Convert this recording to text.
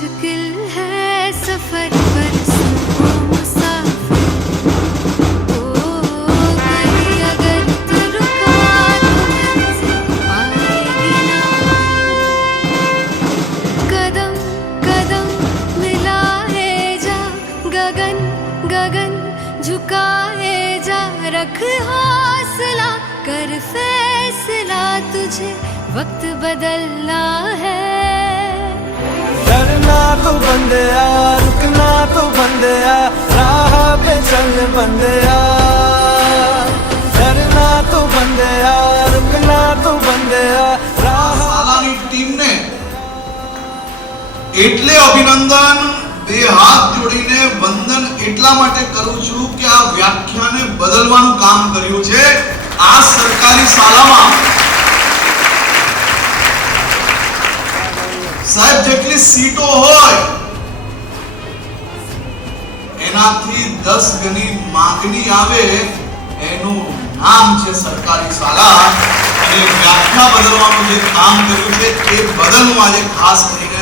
मुश्किल है सफर पर सबको मुसाफिर ओ कहीं अगर तू रुका तो मंजिल पाएगी ना कदम कदम मिलाए जा गगन गगन झुकाए जा रख हौसला कर फैसला तुझे वक्त बदलना है ਬੰਦਿਆ ਰੁਕਣਾ ਤੂੰ ਬੰਦਿਆ ਰਾਹ ਪੇ ਚੱਲ ਬੰਦਿਆ ਡਰਨਾ ਤੂੰ ਬੰਦਿਆ ਰੁਕਣਾ ਤੂੰ ਬੰਦਿਆ રાહ આની ટીમને એટલે અભિનંદન બે હાથ જોડીને વંદન એટલા માટે કરું છું કે આ વ્યાખ્યાને બદલવાનું કામ કર્યું છે આ સરકારી શાળામાં સાહેબ જેટલી સીટો હોય એનાથી દસ ગણી માંગણી આવે, એનું નામ છે સરકારી શાળા. અને વ્યાખ્યા બદલવાનું જે કામ કર્યું છે, એ બદલનું આજે ખાસ કરીને